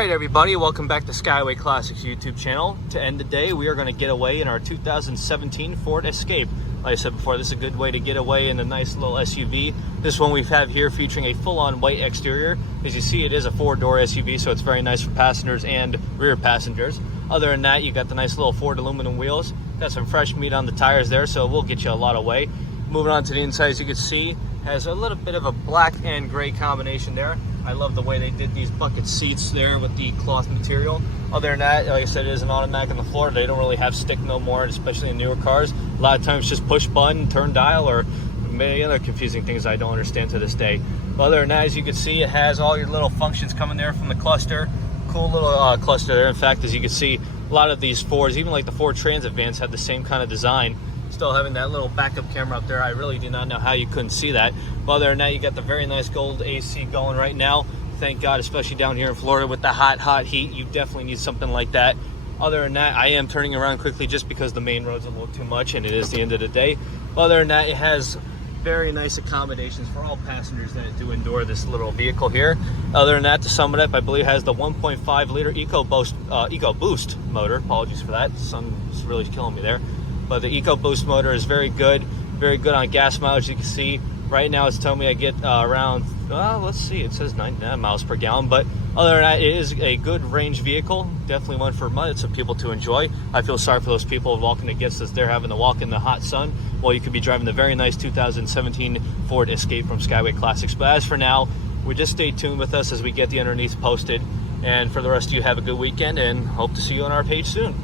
Alright everybody, welcome back to Skyway Classics YouTube channel. To end the day, we are going to get away in our 2017 Ford Escape. Like I said before, this is a good way to get away in a nice little SUV. This one we have here featuring a full-on white exterior. As you see, it is a four-door SUV, so it's very nice for passengers and rear passengers. Other than that, you got the nice little Ford aluminum wheels. Got some fresh meat on the tires there, so we'll get you a lot of way. Moving on to the inside, as you can see, has a little bit of a black and gray combination there. I love the way they did these bucket seats there with the cloth material. Other than that, like I said, it is an automatic on the floor. They don't really have stick no more, especially in newer cars. A lot of times just push button, turn dial, or many other confusing things I don't understand to this day. But other than that, as you can see, it has all your little functions coming there from the cluster. Cool little cluster there. In fact, as you can see, a lot of these Fords, even like the Ford Transit vans, have the same kind of design. Still having that little backup camera up there. I really do not know how you couldn't see that. But other than that, you got the very nice gold AC going right now. Thank God, especially down here in Florida with the hot heat, you definitely need something like that. Other than that, I am turning around quickly just because the main road's a little too much and it is the end of the day. Other than that, it has very nice accommodations for all passengers that do endure this little vehicle here. Other than that, to sum it up, I believe it has the 1.5 liter Ecoboost motor. Apologies for that, the sun's really killing me there. But the Ecoboost motor is very good on gas mileage. You can see right now it's telling me I get around, let's see, it says 99 miles per gallon. But other than that, it is a good range vehicle. Definitely one for months of people to enjoy. I feel sorry for those people walking against us. They're having to walk in the hot sun while you could be driving the very nice 2017 Ford Escape from Skyway Classics. But as for now, we just stay tuned with us as we get the underneath posted. And for the rest of you, have a good weekend and hope to see you on our page soon.